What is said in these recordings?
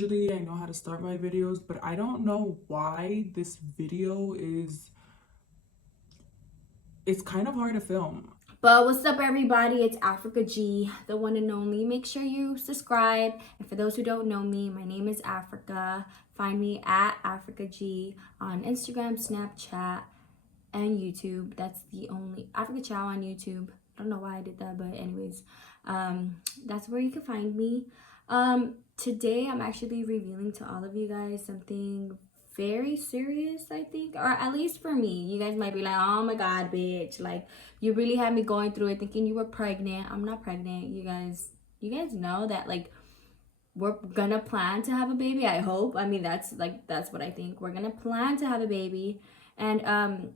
Usually I know how to start my videos, but I don't know why this video it's kind of hard to film. But what's up, everybody? It's Africa G, the one and only. Make sure you subscribe. And for those who don't know me, my name is Africa. Find me at Africa G on Instagram, Snapchat, and YouTube. That's the only Africa Chow on YouTube. I don't know why I did that, but anyways, that's where you can find me. Today I'm actually revealing to all of you guys something very serious, I think, or at least for me. You guys might be like, oh my god, bitch, like you really had me going through it thinking you were pregnant. I'm not pregnant. You guys know that, like, we're gonna plan to have a baby. I hope. I mean, that's what I think. We're gonna plan to have a baby. And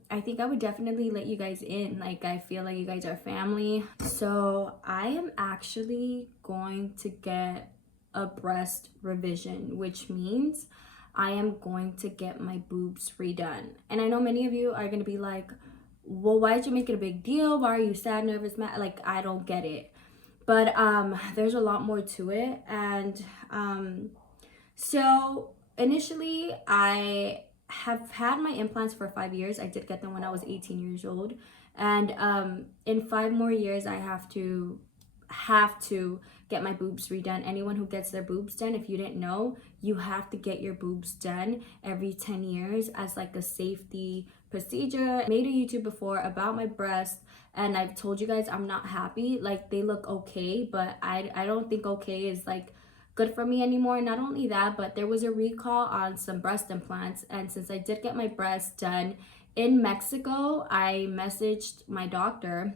I think I would definitely let you guys in. Like, I feel like you guys are family. So I am actually going to get a breast revision, which means I am going to get my boobs redone. And I know many of you are gonna be like, well, why did you make it a big deal? Why are you sad, nervous, mad? Like, I don't get it. But there's a lot more to it. And so initially I have had my implants for 5 years. I did get them when I was 18 years old. And in 5 more years I have to get my boobs redone. Anyone who gets their boobs done, if you didn't know, you have to get your boobs done every 10 years as like a safety procedure. I made a YouTube before about my breasts, and I've told you guys I'm not happy. Like, they look okay, but I don't think okay is like good for me anymore. Not only that, but there was a recall on some breast implants, and since I did get my breasts done in Mexico, I messaged my doctor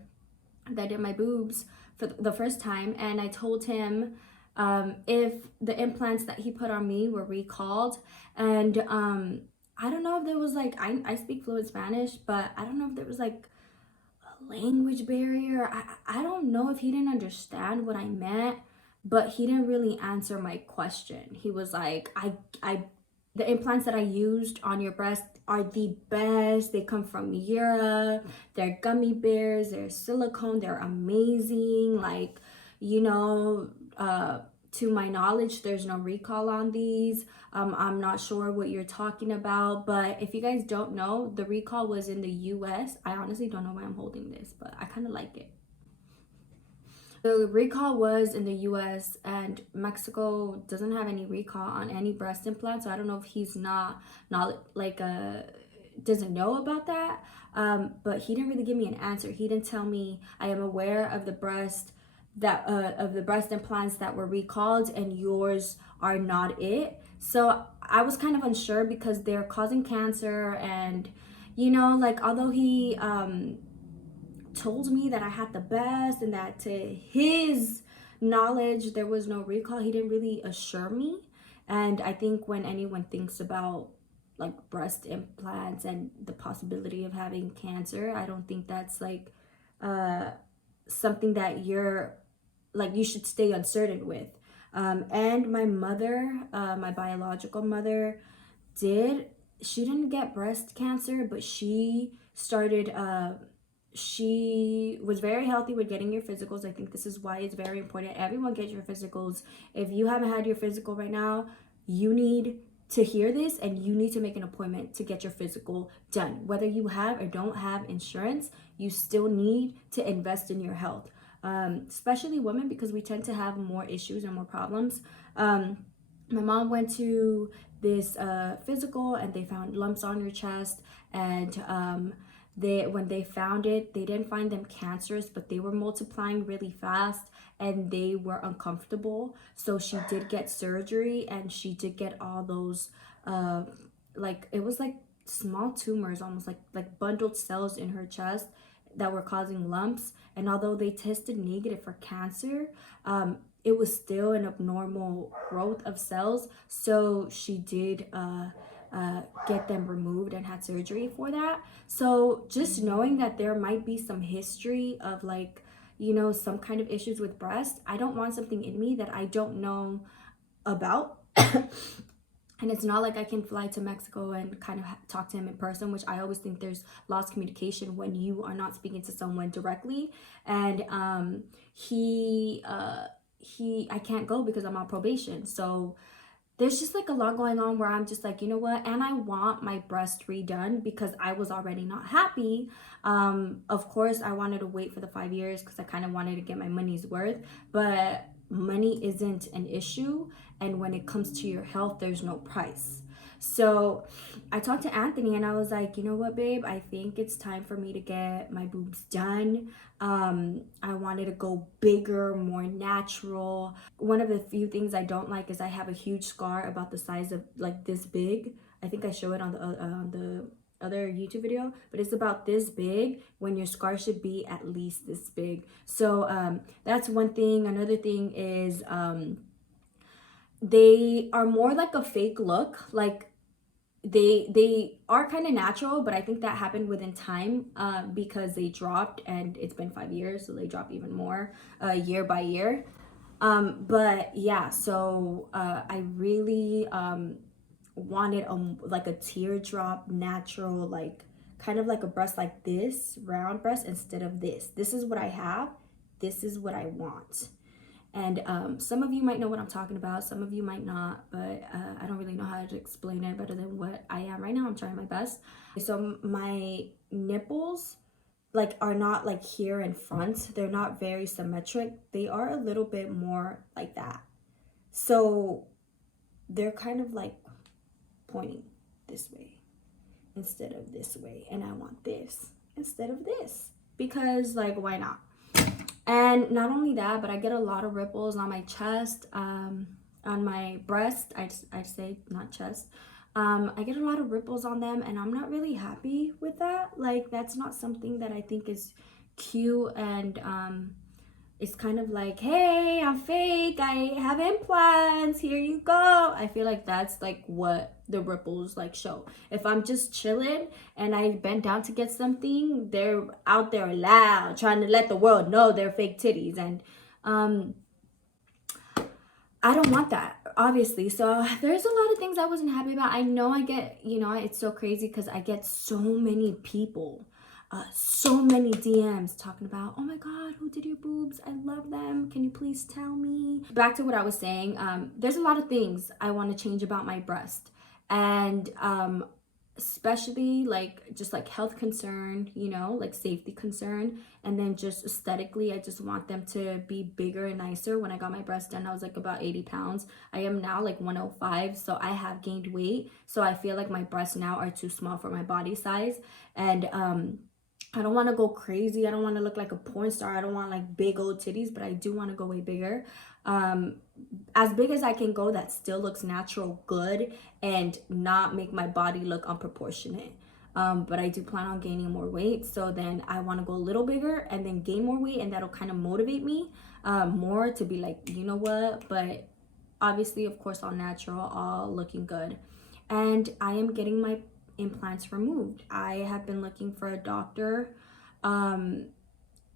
that did my boobs for the first time, and I told him if the implants that he put on me were recalled. And I don't know if there was like, I speak fluent Spanish, but I don't know if there was like a language barrier. I don't know if he didn't understand what I meant, but he didn't really answer my question. He was like, I the implants that I used on your breast are the best. They come from Europe. They're gummy bears. They're silicone. They're amazing. Like, you know, to my knowledge, there's no recall on these. I'm not sure what you're talking about, but if you guys don't know, the recall was in the US. I honestly don't know why I'm holding this, but I kind of like it. The recall was in the US, and Mexico doesn't have any recall on any breast implants. So I don't know if he's not like doesn't know about that. But he didn't really give me an answer. He didn't tell me, I am aware of the breast implants that were recalled, and yours are not it. So I was kind of unsure because they're causing cancer. And like, although he told me that I had the best and that to his knowledge there was no recall, he didn't really assure me. And I think when anyone thinks about like breast implants and the possibility of having cancer, I don't think that's like something that you should stay uncertain with. And my mother, my biological mother, she didn't get breast cancer, but she was very healthy with getting your physicals. I think this is why it's very important. Everyone get your physicals. If you haven't had your physical right now, you need to hear this, and you need to make an appointment to get your physical done. Whether you have or don't have insurance, you still need to invest in your health. Especially women, because we tend to have more issues and more problems. My mom went to this physical, and they found lumps on your chest. And when they found it, they didn't find them cancerous, but they were multiplying really fast, and they were uncomfortable. So she did get surgery, and she did get all those like, it was like small tumors, almost like bundled cells in her chest that were causing lumps. And although they tested negative for cancer, it was still an abnormal growth of cells. So she did get them removed and had surgery for that. So just knowing that there might be some history of, like, some kind of issues with breast, I don't want something in me that I don't know about. And it's not like I can fly to Mexico and kind of talk to him in person, which I always think there's lost communication when you are not speaking to someone directly. And I can't go because I'm on probation. So there's just like a lot going on where I'm just like, you know what? And I want my breast redone because I was already not happy. Of course, I wanted to wait for the 5 years because I kind of wanted to get my money's worth, but money isn't an issue. And when it comes to your health, there's no price. So I talked to Anthony and I was like, you know what, babe? I think it's time for me to get my boobs done. I wanted to go bigger, more natural. One of the few things I don't like is I have a huge scar about the size of like this big. I think I show it on the other YouTube video, but it's about this big when your scar should be at least this big. So that's one thing. Another thing is they are more like a fake look. Like they are kind of natural, but I think that happened within time because they dropped and it's been 5 years, so they drop even more year by year. But yeah, so I really wanted like a teardrop natural, like kind of like a breast like this, round breast, instead of this. This is what I have, this is what I want. And some of you might know what I'm talking about, some of you might not, but I don't really know how to explain it better than what I am right now. I'm trying my best. So my nipples like are not like here in front, they're not very symmetric, they are a little bit more like that. So they're kind of like pointing this way instead of this way, and I want this instead of this because like why not? And not only that, but I get a lot of ripples on my chest, on my breast. I'd say not chest. I get a lot of ripples on them, and I'm not really happy with that. Like that's not something that I think is cute, and it's kind of like, hey, I'm fake, I have implants, here you go. I feel like that's like what the ripples like show. If I'm just chilling and I bend down to get something, they're out there loud trying to let the world know they're fake titties. And I don't want that, obviously. So there's a lot of things I wasn't happy about. I know I get, you know, it's so crazy because I get so many people, so many DMs talking about, oh my God, who did your boobs? I love them. Can you please tell me? Back to what I was saying, there's a lot of things I want to change about my breast. And especially like just like health concern, you know, like safety concern, and then just aesthetically I just want them to be bigger and nicer. When I got my breast done I was like about 80 pounds. I am now like 105, so I have gained weight, so I feel like my breasts now are too small for my body size. And I don't want to go crazy, I don't want to look like a porn star, I don't want like big old titties, but I do want to go way bigger. As big as I can go that still looks natural, good, and not make my body look unproportionate. But I do plan on gaining more weight, so then I want to go a little bigger and then gain more weight, and that'll kind of motivate me more to be like, you know what, but obviously of course all natural, all looking good. And I am getting my implants removed. I have been looking for a doctor.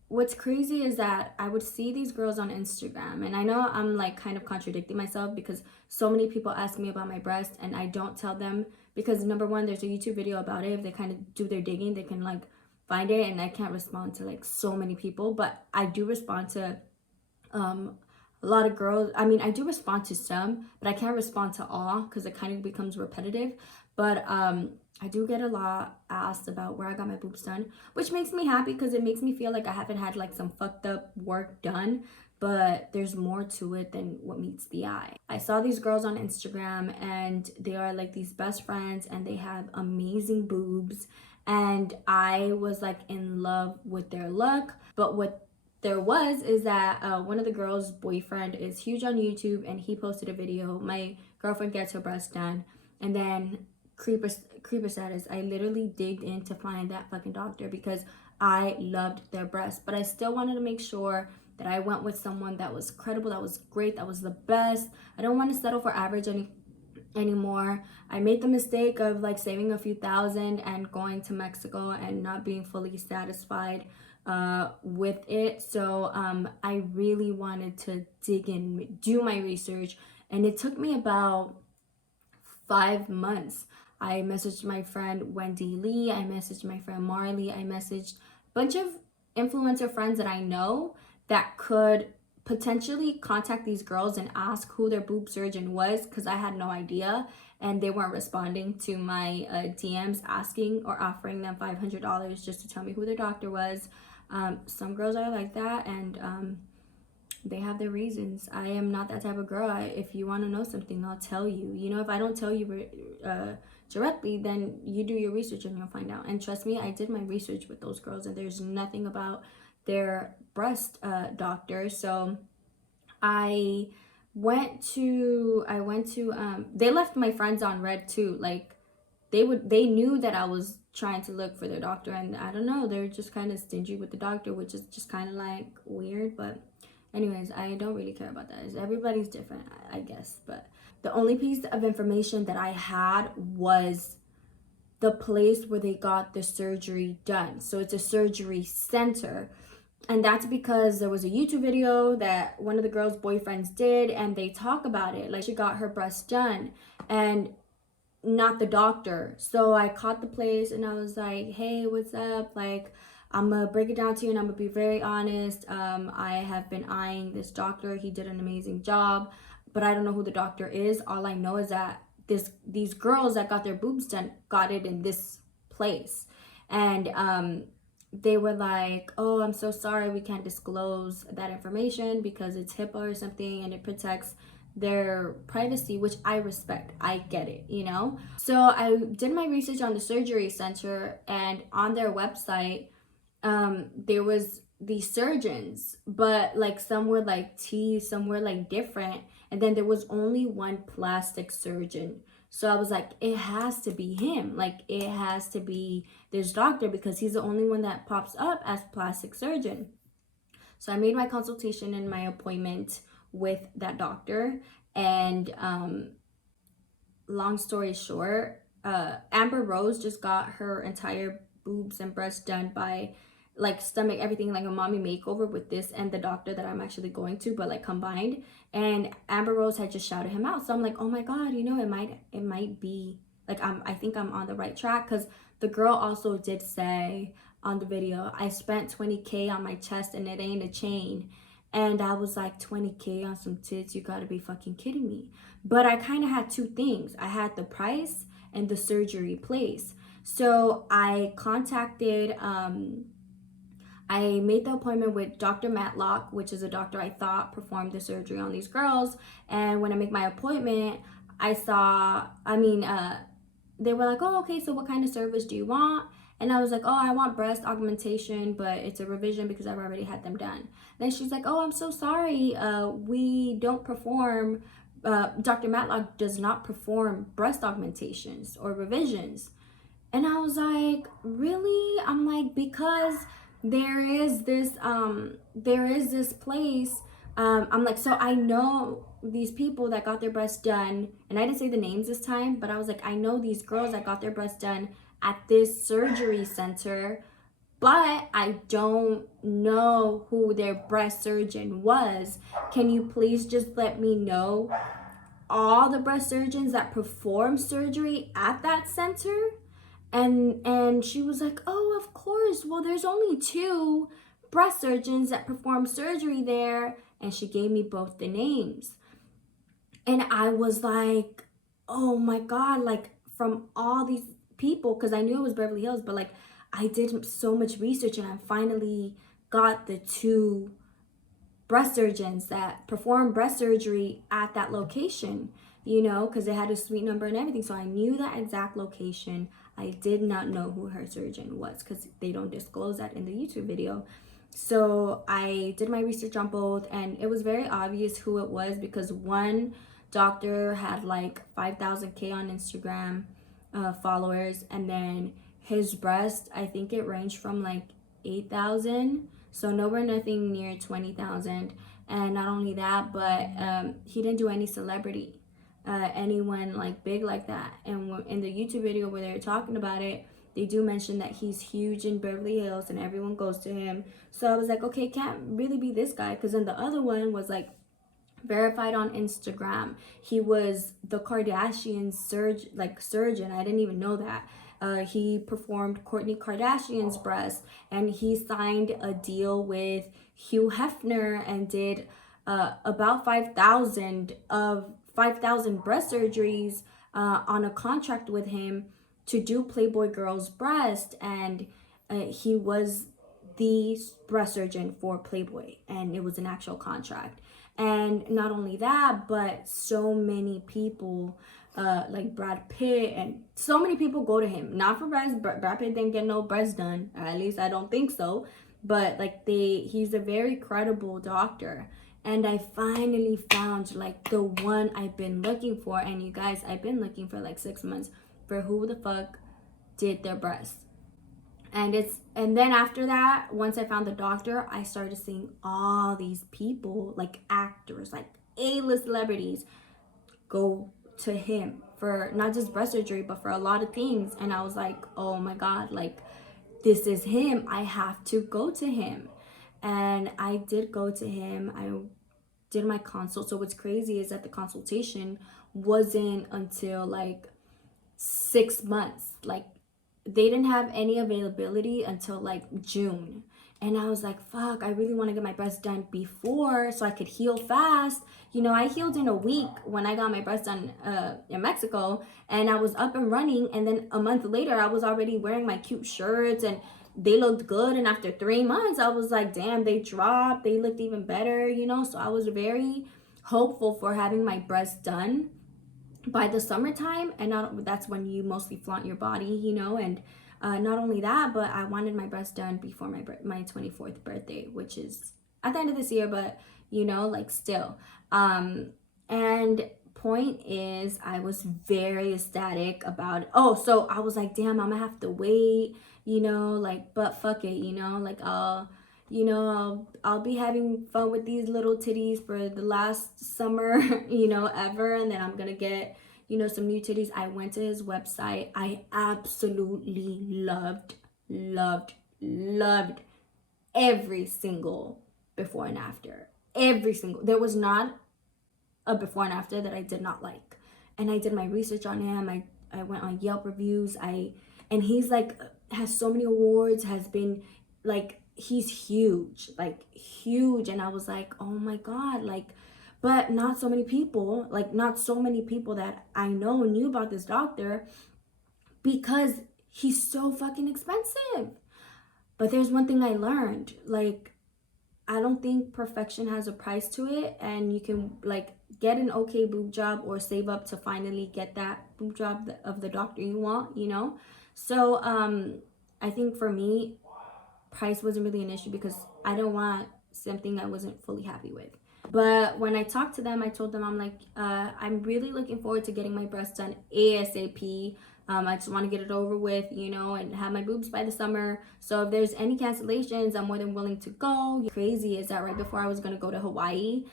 What's crazy is that I would see these girls on Instagram, and I know I'm like kind of contradicting myself because so many people ask me about my breast and I don't tell them because number one, there's a YouTube video about it. If they kind of do their digging, they can like find it, and I can't respond to like so many people, but I do respond to a lot of girls. I mean, I do respond to some, but I can't respond to all because it kind of becomes repetitive. But I do get a lot asked about where I got my boobs done, which makes me happy because it makes me feel like I haven't had like some fucked up work done, but there's more to it than what meets the eye. I saw these girls on Instagram and they are like these best friends and they have amazing boobs, and I was like in love with their look. But what there was is that one of the girls' boyfriend is huge on YouTube, and he posted a video, my girlfriend gets her breast done, and then creeper status, I literally digged in to find that fucking doctor because I loved their breasts, but I still wanted to make sure that I went with someone that was credible, that was great, that was the best. I don't want to settle for average anymore. I made the mistake of like saving a few thousand and going to Mexico and not being fully satisfied with it. So I really wanted to dig in, do my research, and it took me about 5 months. I messaged my friend Wendy Lee, I messaged my friend Marley, I messaged a bunch of influencer friends that I know that could potentially contact these girls and ask who their boob surgeon was, because I had no idea, and they weren't responding to my DMs asking or offering them $500 just to tell me who their doctor was. Some girls are like that, and they have their reasons. I am not that type of girl. If you want to know something, I'll tell you. You know, if I don't tell you directly, then you do your research and you'll find out. And trust me, I did my research with those girls, and there's nothing about their breast doctor. So I they left my friends on red too. Like they knew that I was trying to look for their doctor, and I don't know, they're just kind of stingy with the doctor, which is just kind of like weird. But anyways, I don't really care about that. Everybody's different, I guess. But the only piece of information that I had was the place where they got the surgery done. So it's a surgery center. And that's because there was a YouTube video that one of the girls' boyfriends did, and they talk about it. Like, she got her breast done and not the doctor. So I caught the place and I was like, hey, what's up? Like, I'm gonna break it down to you and I'm gonna be very honest. I have been eyeing this doctor. He did an amazing job, but I don't know who the doctor is. All I know is that these girls that got their boobs done got it in this place. And they were like, oh, I'm so sorry, we can't disclose that information because it's HIPAA or something, and it protects their privacy, which I respect. I get it, you know? So I did my research on the surgery center, and on their website, there was the surgeons, but like some were like T, some were like different, and then there was only one plastic surgeon. So I was like, it has to be him. Like, it has to be this doctor because he's the only one that pops up as plastic surgeon. So I made my consultation and my appointment with that doctor. And long story short, Amber Rose just got her entire boobs and breasts done by, like, stomach, everything, like a mommy makeover with this and the doctor that I'm actually going to, but like combined. And Amber Rose had just shouted him out. So I'm like, oh my God, you know, it might be like, I think I'm on the right track. Because the girl also did say on the video, I spent $20K on my chest and it ain't a chain. And I was like, $20K on some tits? You gotta be fucking kidding me. But I kind of had two things. I had the price and the surgery place. So I contacted, I made the appointment with Dr. Matlock, which is a doctor I thought performed the surgery on these girls. And when I make my appointment, they were like, oh, okay, so what kind of service do you want? And I was like, oh, I want breast augmentation, but it's a revision because I've already had them done. Then she's like, oh, I'm so sorry. We don't perform, Dr. Matlock does not perform breast augmentations or revisions. And I was like, really? I'm like, because there is this place. I'm like, so I know these people that got their breasts done, and I didn't say the names this time, but I was like, I know these girls that got their breasts done at this surgery center, but I don't know who their breast surgeon was. Can you please just let me know all the breast surgeons that perform surgery at that center? And she was like, oh, of course. Well, there's only 2 breast surgeons that perform surgery there. And she gave me both the names. And I was like, oh my God, like, from all these people, because I knew it was Beverly Hills, but like, I did so much research and I finally got the 2 breast surgeons that perform breast surgery at that location, you know, because it had a suite number and everything. So I knew that exact location. I did not know who her surgeon was because they don't disclose that in the YouTube video. So I did my research on both, and it was very obvious who it was because one doctor had like 5,000K on Instagram followers, and then his breast, I think it ranged from like 8,000, so nowhere nothing near 20,000. And not only that, but he didn't do any celebrity, anyone like big like that. And in the YouTube video where they're talking about it, they do mention that he's huge in Beverly Hills and everyone goes to him. So I was like, okay, can't really be this guy, because then the other one was like verified on Instagram. He was the Kardashian surgeon. I didn't even know that. He performed Kourtney Kardashian's breast, and he signed a deal with Hugh Hefner and did about 5,000 breast surgeries on a contract with him to do Playboy girl's breast, and he was the breast surgeon for Playboy, and it was an actual contract. And not only that, but so many people, like Brad Pitt, and so many people go to him, not for breast. Brad Pitt didn't get no breast done, at least I don't think so. But like he's a very credible doctor, and I finally found like the one I've been looking for. And you guys, I've been looking for like 6 months for who the fuck did their breasts. And then after that, once I found the doctor, I started seeing all these people, like actors, like A-list celebrities, go to him for not just breast surgery, but for a lot of things. And I was like, oh my God, like this is him. I have to go to him. And I did go to him. I did my consult. So what's crazy is that the consultation wasn't until like 6 months. Like they didn't have any availability until like June. And I was like, fuck, I really want to get my breast done before so I could heal fast. You know, I healed in a week when I got my breast done in Mexico, and I was up and running. And then a month later, I was already wearing my cute shirts and they looked good. And after 3 months, I was like, damn, they dropped. They looked even better, you know? So I was very hopeful for having my breast done by the summertime. And that's when you mostly flaunt your body, you know. And not only that, but I wanted my breast done before my 24th birthday, which is at the end of this year, but you know, like still. And point is, I was very ecstatic about it. Oh, so I was like, damn, I'm gonna have to wait, you know, like, but fuck it, you know, like I'll be having fun with these little titties for the last summer, you know, ever. And then I'm gonna get, you know, some new titties. I went to his website. I absolutely loved every single before and after. Every single. There was not a before and after that I did not like. And I did my research on him. I went on Yelp reviews. And he's like, has so many awards, has been like, he's huge, like huge. And I was like, oh my God, like, but not so many people, like not so many people that I know knew about this doctor, because he's so fucking expensive. But there's one thing I learned, like, I don't think perfection has a price to it, and you can like get an okay boob job or save up to finally get that boob job of the doctor you want, you know. So I think for me, price wasn't really an issue because I don't want something I wasn't fully happy with. But when I talked to them, I told them, I'm like, I'm really looking forward to getting my breasts done ASAP. I just want to get it over with, you know, and have my boobs by the summer. So if there's any cancellations, I'm more than willing to go. Crazy is that right before I was going to go to Hawaii,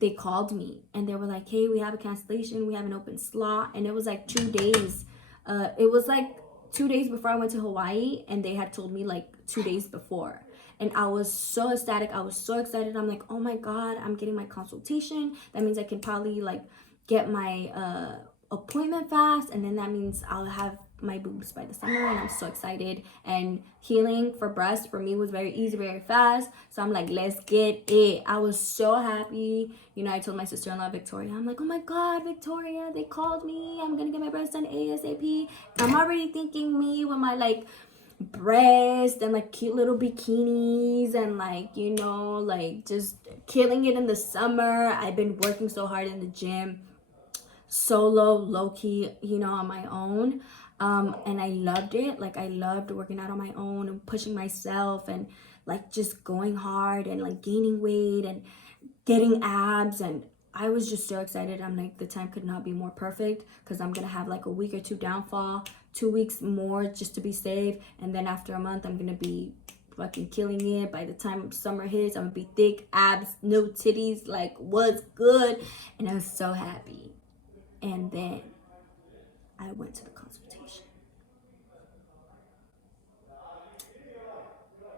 they called me and they were like, hey, we have a cancellation. We have an open slot. And it was like 2 days. It was like 2 days before I went to Hawaii, and they had told me like 2 days before. And I was so ecstatic. I was so excited. I'm like, oh my God, I'm getting my consultation. That means I can probably like get my appointment fast. And then that means I'll have my boobs by the summer. And I'm so excited. And healing for breasts for me was very easy, very fast. So I'm like, let's get it. I was so happy. You know, I told my sister-in-law, Victoria, I'm like, oh my God, Victoria, they called me. I'm going to get my breasts done ASAP. I'm already thinking me with my like breast and like cute little bikinis and like, you know, like just killing it in the summer. I've been working so hard in the gym, solo, low-key, you know, on my own, and I loved it. Like I loved working out on my own and pushing myself and like just going hard and like gaining weight and getting abs. And I was just so excited. I'm like, the time could not be more perfect, because I'm gonna have like a week or two downfall, 2 weeks more just to be safe, and then after a month I'm gonna be fucking killing it. By the time summer hits, I'm gonna be thick, abs, no titties, like what's good. And I was so happy. And then I went to the consultation,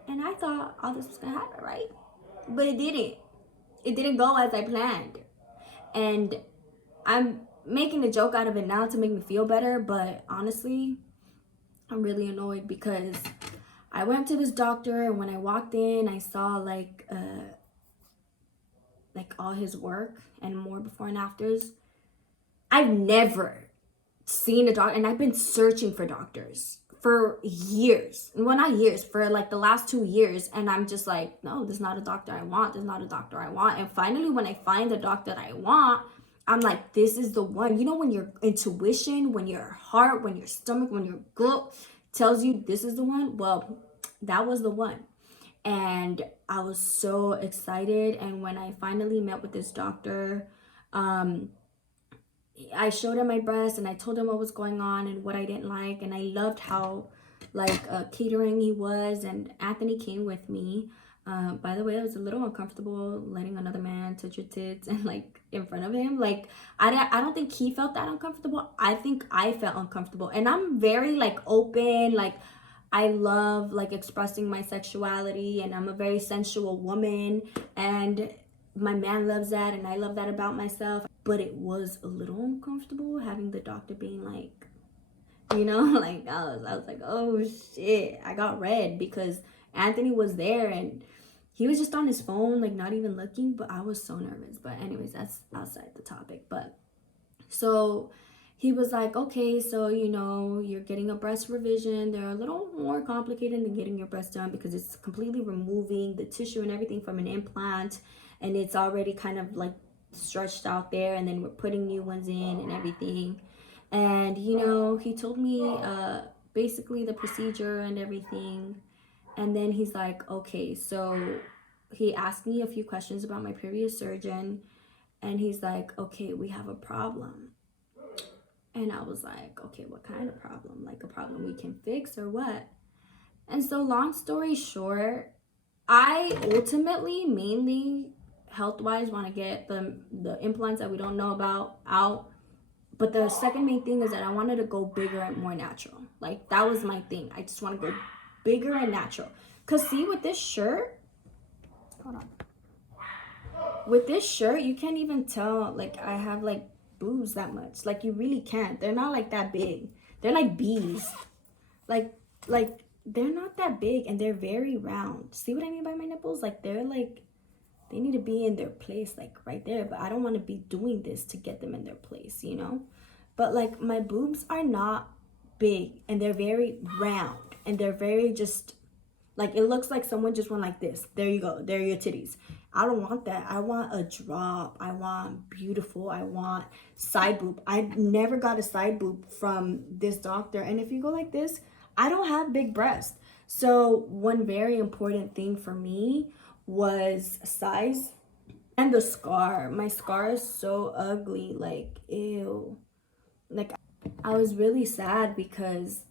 and I thought all this was gonna happen, right? But it didn't go as I planned. And I'm making a joke out of it now to make me feel better, but honestly, I'm really annoyed because I went to this doctor, and when I walked in, I saw like like all his work and more before and afters, I've never seen a doctor, and I've been searching for doctors for years. Well, not years, for like the last 2 years. And I'm just like, no, this is not a doctor I want. This is not a doctor I want. And finally, when I find the doctor that I want, I'm like, this is the one. You know, when your intuition, when your heart, when your stomach, when your gut tells you this is the one, well, that was the one. And I was so excited. And when I finally met with this doctor, I showed him my breast and I told him what was going on and what I didn't like. And I loved how like catering he was. And Anthony came with me. By the way, I was a little uncomfortable letting another man touch your tits and like in front of him. Like I don't think he felt that uncomfortable. I think I felt uncomfortable. And I'm very like open, like I love like expressing my sexuality, and I'm a very sensual woman, and my man loves that, and I love that about myself. But it was a little uncomfortable having the doctor being like, you know, like I was like, oh shit, I got red because Anthony was there and he was just on his phone, like not even looking. But I was so nervous. But anyways, that's outside the topic. But so he was like, okay, so you know, you're getting a breast revision. They're a little more complicated than getting your breast done because it's completely removing the tissue and everything from an implant, and it's already kind of like stretched out there, and then we're putting new ones in and everything. And you know, he told me basically the procedure and everything. And then he's like, okay, so he asked me a few questions about my previous surgeon, and he's like, okay, we have a problem. And I was like, okay, what kind of problem? Like a problem we can fix or what? And so, long story short, I ultimately, mainly health wise, want to get the implants that we don't know about out. But the second main thing is that I wanted to go bigger and more natural. Like that was my thing. I just want to go bigger and natural. Cause see, with this shirt, hold on. With this shirt, you can't even tell like I have like boobs that much. Like you really can't. They're not like that big. They're like bees. Like like they're not that big, and they're very round. See what I mean by my nipples? Like they're like, they need to be in their place, like right there. But I don't want to be doing this to get them in their place, you know? But like my boobs are not big, and they're very round, and they're very just like, it looks like someone just went like this. There you go. There are your titties. I don't want that. I want a drop. I want beautiful. I want side boob. I never got a side boob from this doctor. And if you go like this, I don't have big breasts. So one very important thing for me was size and the scar. My scar is so ugly. Like, ew. Like, I was really sad because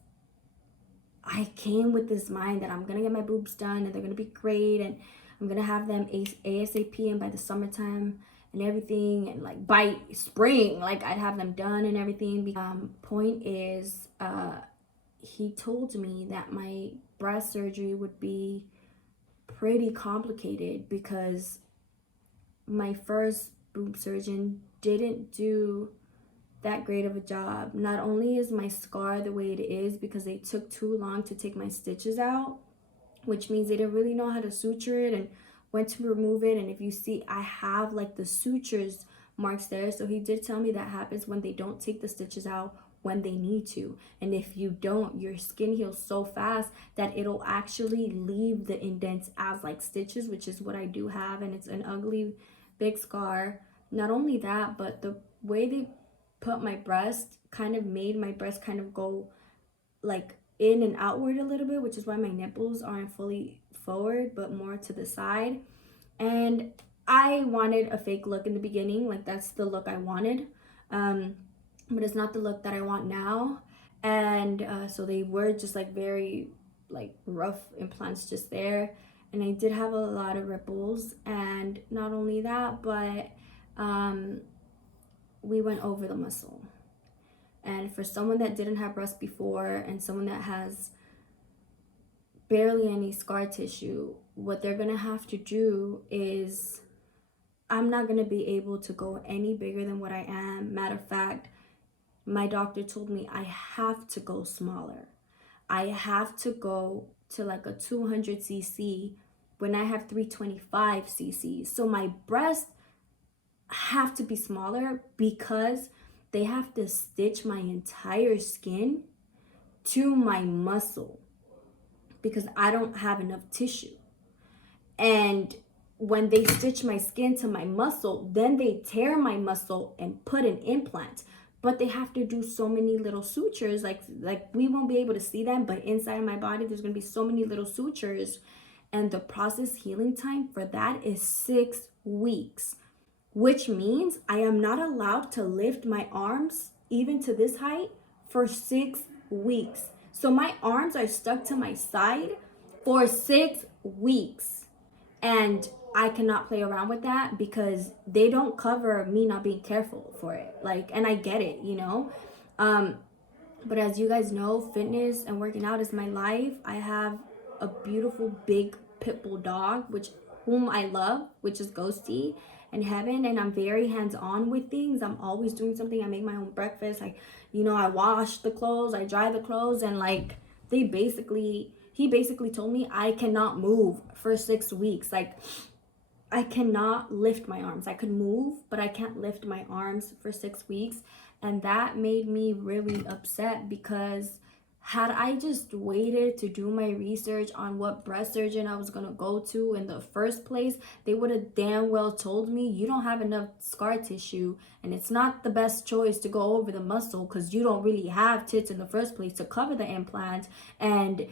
I came with this mind that I'm gonna get my boobs done and they're gonna be great, and I'm gonna have them ASAP, and by the summertime and everything, and like by spring, like I'd have them done and everything. Point is, he told me that my breast surgery would be pretty complicated because my first boob surgeon didn't do that great of a job. Not only is my scar the way it is because they took too long to take my stitches out, which means they didn't really know how to suture it and when to remove it. And if you see, I have like the sutures marks there. So he did tell me that happens when they don't take the stitches out when they need to. And if you don't, your skin heals so fast that it'll actually leave the indents as like stitches, which is what I do have. And it's an ugly big scar. Not only that, but the way they put my breast kind of made my breast kind of go like in and outward a little bit, which is why my nipples aren't fully forward but more to the side. And I wanted a fake look in the beginning, like that's the look I wanted, but it's not the look that I want now. And so they were just like very like rough implants just there, and I did have a lot of ripples. And not only that, but we went over the muscle. And for someone that didn't have breasts before and someone that has barely any scar tissue, what they're gonna have to do is, I'm not gonna be able to go any bigger than what I am. Matter of fact, my doctor told me I have to go smaller. I have to go to like a 200 cc when I have 325 cc. So my breast have to be smaller because they have to stitch my entire skin to my muscle because I don't have enough tissue. And when they stitch my skin to my muscle, then they tear my muscle and put an implant. But they have to do so many little sutures, like we won't be able to see them, but inside of my body there's gonna be so many little sutures. And the process healing time for that is 6 weeks, which means I am not allowed to lift my arms even to this height for 6 weeks. So my arms are stuck to my side for 6 weeks. And I cannot play around with that because they don't cover me not being careful for it. Like, and I get it, you know? But as you guys know, fitness and working out is my life. I have a beautiful big pit bull dog, whom I love, which is Ghosty in heaven, and I'm very hands-on with things. I'm always doing something. I make my own breakfast. I wash the clothes, I dry the clothes, and like he basically told me I cannot move for 6 weeks. Like, I cannot lift my arms. I could move, but I can't lift my arms for 6 weeks. And that made me really upset because had I just waited to do my research on what breast surgeon I was going to go to in the first place, they would have damn well told me you don't have enough scar tissue and it's not the best choice to go over the muscle because you don't really have tits in the first place to cover the implant, and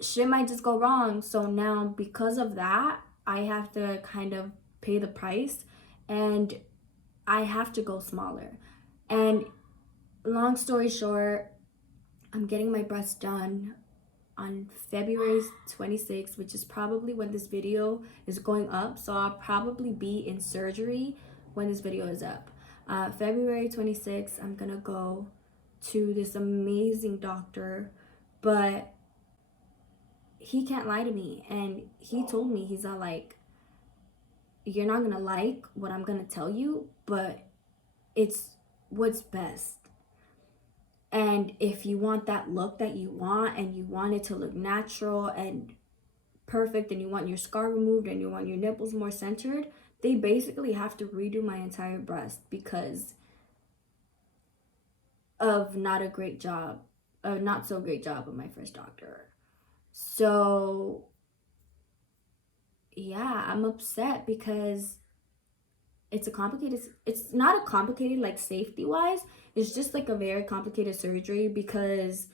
shit might just go wrong. So now because of that, I have to kind of pay the price and I have to go smaller. And long story short, I'm getting my breasts done on February 26th, which is probably when this video is going up. So I'll probably be in surgery when this video is up. February 26th, I'm gonna go to this amazing doctor, but he can't lie to me. And he told me, he's all like, you're not gonna like what I'm gonna tell you, but it's what's best. And if you want that look that you want and you want it to look natural and perfect and you want your scar removed and you want your nipples more centered, they basically have to redo my entire breast because of not so great job of my first doctor. So yeah, I'm upset because it's not a complicated like safety wise, it's just like a very complicated surgery because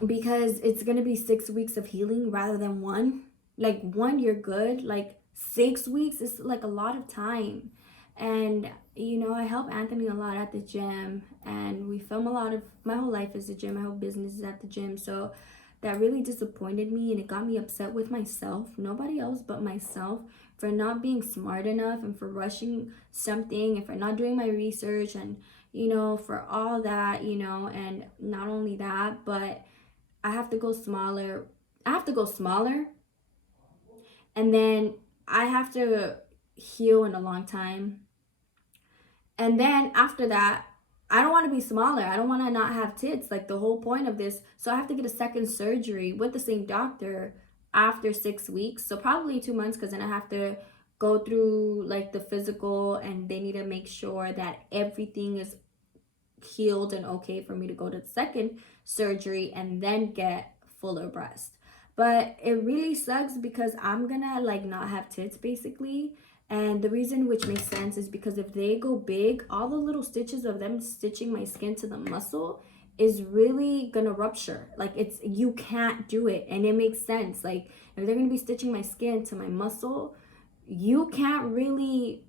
it's gonna be 6 weeks of healing rather than one. Like, one, you're good. Like, 6 weeks is like a lot of time. And I help Anthony a lot at the gym, and we film a lot of my whole life is the gym. My whole business is at the gym. So that really disappointed me, and it got me upset with myself, nobody else but myself, for not being smart enough and for rushing something and for not doing my research and for all that, and not only that, but I have to go smaller. And then I have to heal in a long time. And then after that, I don't want to be smaller. I don't want to not have tits, like the whole point of this. So I have to get a second surgery with the same doctor after 6 weeks. So probably 2 months, because then I have to go through like the physical, and they need to make sure that everything is healed and okay for me to go to the second surgery and then get fuller breast. But it really sucks because I'm gonna like not have tits basically. And the reason, which makes sense, is because if they go big, all the little stitches of them stitching my skin to the muscle is really gonna rupture. Like, you can't do it. And it makes sense. Like, if they're gonna be stitching my skin to my muscle, you can't really,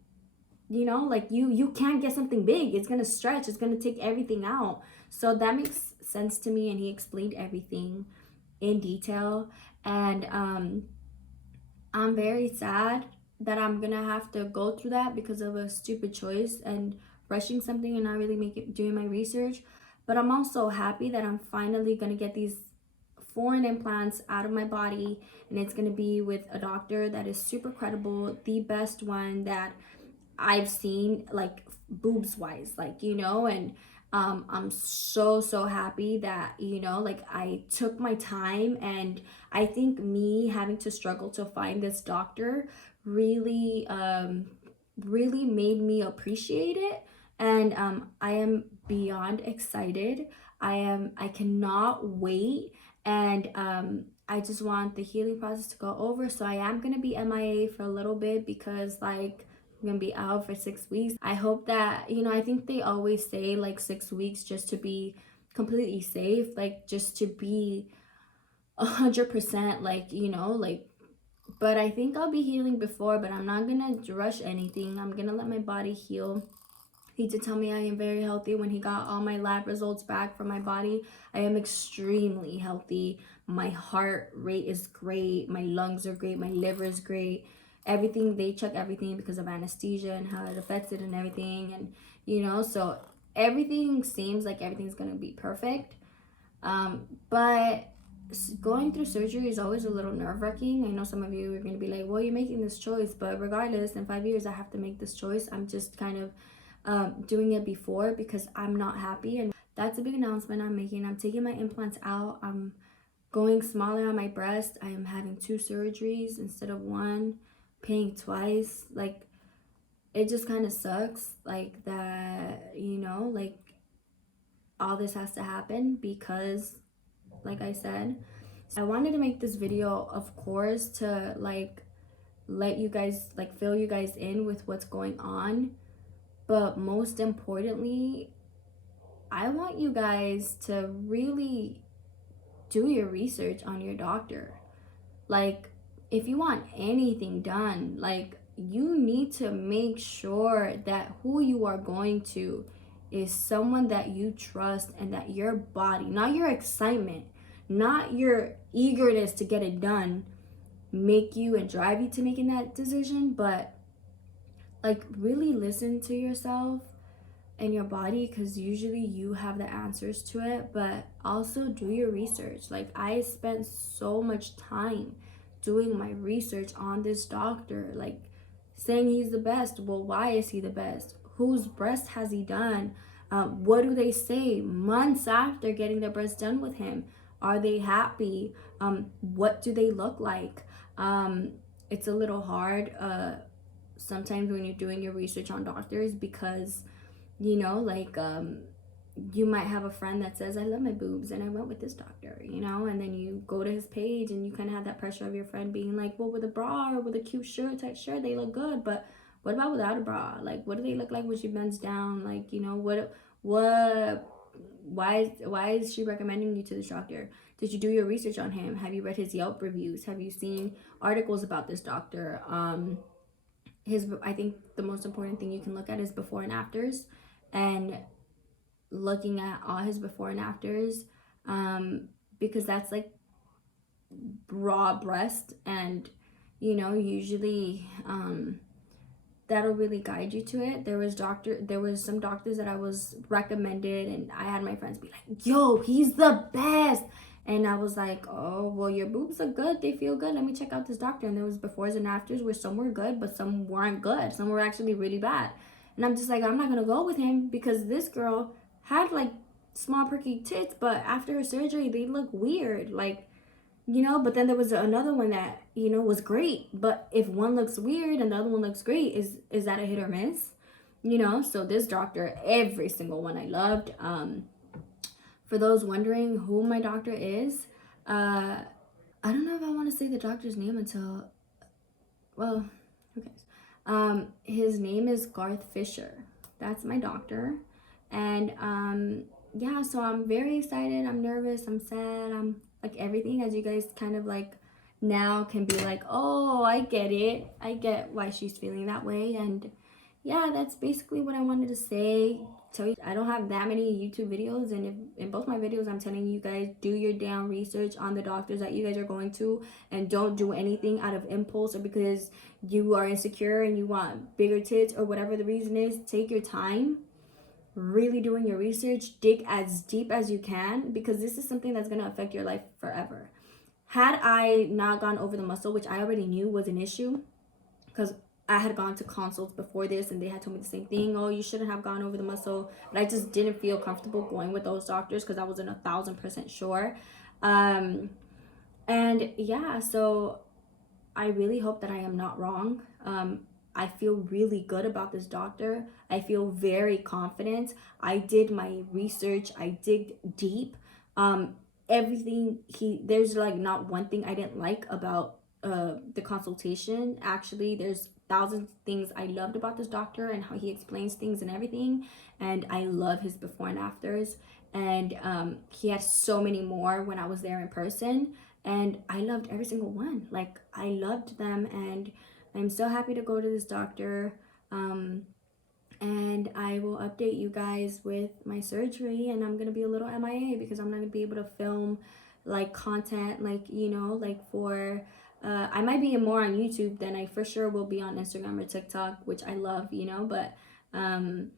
like you can't get something big. It's gonna stretch, it's gonna take everything out. So that makes sense to me, and he explained everything in detail. And I'm very sad that I'm gonna have to go through that because of a stupid choice and rushing something and not really doing my research. But I'm also happy that I'm finally gonna get these foreign implants out of my body, and it's gonna be with a doctor that is super credible, the best one that I've seen, like boobs wise, like, and I'm so happy that, like, I took my time. And I think me having to struggle to find this doctor really really made me appreciate it. And I am beyond excited. I cannot wait. And I just want the healing process to go over. So I am gonna be MIA for a little bit because like I'm gonna be out for 6 weeks. I hope that, you know, I think they always say like 6 weeks just to be completely safe, like just to be 100%, like, you know, like, but I think I'll be healing before, but I'm not gonna rush anything. I'm gonna let my body heal. He did tell me I am very healthy when he got all my lab results back from my body. I am extremely healthy. My heart rate is great. My lungs are great. My liver is great. Everything, they check everything because of anesthesia and how it affects it and everything. And, you know, so everything seems like everything's going to be perfect. But going through surgery is always a little nerve-wracking. I know some of you are going to be like, well, you're making this choice. But regardless, in 5 years, I have to make this choice. I'm just kind of doing it before because I'm not happy. And that's a big announcement I'm making. I'm taking my implants out. I'm going smaller on my breast. I am having 2 surgeries instead of 1, paying twice. Like, it just kind of sucks like that, you know, like all this has to happen because, like I said, I wanted to make this video, of course, to like let you guys, like fill you guys in with what's going on. But most importantly, I want you guys to really do your research on your doctor. Like, if you want anything done, like, you need to make sure that who you are going to is someone that you trust and that your body, not your excitement, not your eagerness to get it done, make you and drive you to making that decision, but like really listen to yourself and your body, because usually you have the answers to it. But also do your research. Like, I spent so much time doing my research on this doctor, like saying he's the best. Well, why is he the best? Whose breast has he done? What do they say months after getting their breast done with him? Are they happy? What do they look like? It's a little hard sometimes when you're doing your research on doctors because, you know, like you might have a friend that says, I love my boobs and I went with this doctor, you know, and then you go to his page and you kind of have that pressure of your friend being like, well, with a bra or with a cute shirt, tight shirt, they look good, but what about without a bra? Like, what do they look like when she bends down? Like, you know, why is she recommending you to this doctor? Did you do your research on him? Have you read his Yelp reviews? Have you seen articles about this doctor? I think the most important thing you can look at is before and afters, and looking at all his before and afters, because that's like raw breast, and you know, usually that'll really guide you to it. There was some doctors that I was recommended, and I had my friends be like, yo, he's the best. And I was like, oh, well, your boobs are good. They feel good. Let me check out this doctor. And there was befores and afters where some were good, but some weren't good. Some were actually really bad. And I'm just like, I'm not going to go with him because this girl had like small perky tits, but after her surgery, they look weird. Like, you know, but then there was another one that, you know, was great. But if one looks weird and the other one looks great, is that a hit or miss? You know, so this doctor, every single one I loved. For those wondering who my doctor is, I don't know if I want to say the doctor's name until, well, who cares? His name is Garth Fisher. That's my doctor. And yeah, so I'm very excited. I'm nervous. I'm sad. I'm like everything, as you guys kind of like now can be like, oh, I get it. I get why she's feeling that way. And yeah, that's basically what I wanted to say. Tell you, I don't have that many YouTube videos, and if, in both my videos I'm telling you guys, do your damn research on the doctors that you guys are going to, and don't do anything out of impulse or because you are insecure and you want bigger tits or whatever the reason is. Take your time, really doing your research, dig as deep as you can, because this is something that's going to affect your life forever. Had I not gone over the muscle, which I already knew was an issue, because I had gone to consults before this and they had told me the same thing. Oh, you shouldn't have gone over the muscle. But I just didn't feel comfortable going with those doctors because I wasn't 1,000% sure. And yeah, so I really hope that I am not wrong. I feel really good about this doctor. I feel very confident. I did my research. I dig deep. Um, everything there's like not one thing I didn't like about the consultation. Actually, there's thousands of things I loved about this doctor and how he explains things and everything. And I love his before and afters. And he had so many more when I was there in person. And I loved every single one. Like, I loved them, and I'm so happy to go to this doctor. Um, and I will update you guys with my surgery. And I'm gonna be a little MIA because I'm not gonna be able to film like content, like, you know, like for I might be more on YouTube than I for sure will be on Instagram or TikTok, which I love, you know, but um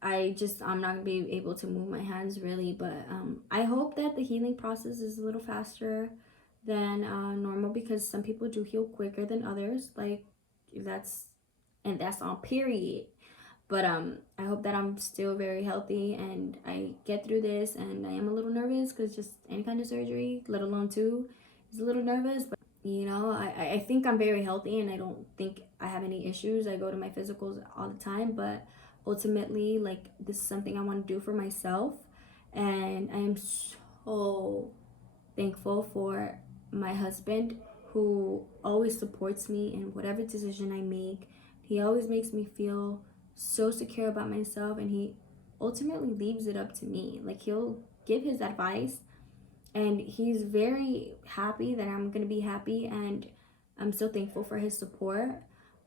I'm not gonna be able to move my hands really. But I hope that the healing process is a little faster than normal, because some people do heal quicker than others. Like, that's that's on period. But I hope that I'm still very healthy and I get through this. And I am a little nervous because just any kind of surgery, let alone two, is a little nervous. But you know, I think I'm very healthy and I don't think I have any issues. I go to my physicals all the time, but ultimately, like, this is something I want to do for myself. And I am so thankful for my husband, who always supports me in whatever decision I make. He always makes me feel so secure about myself, and he ultimately leaves it up to me. Like, he'll give his advice, and he's very happy that I'm gonna be happy, and I'm so thankful for his support.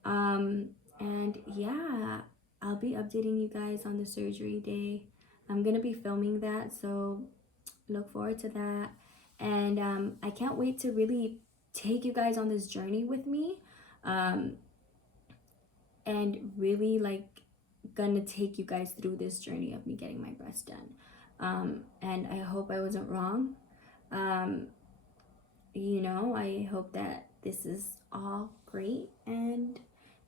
Um, and yeah, I'll be updating you guys on the surgery day. I'm gonna be filming that, so look forward to that. And I can't wait to really take you guys on this journey with me, um, and really, like, gonna take you guys through this journey of me getting my breast done. And I hope I wasn't wrong. Um, you know, I hope that this is all great, and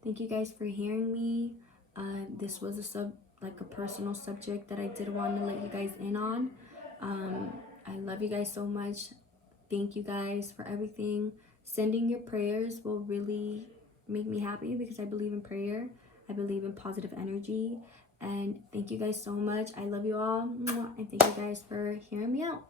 thank you guys for hearing me. This was like a personal subject that I did want to let you guys in on. I love you guys so much. Thank you guys for everything. Sending your prayers will really make me happy, because I believe in prayer. I believe in positive energy. And thank you guys so much. I love you all. And thank you guys for hearing me out.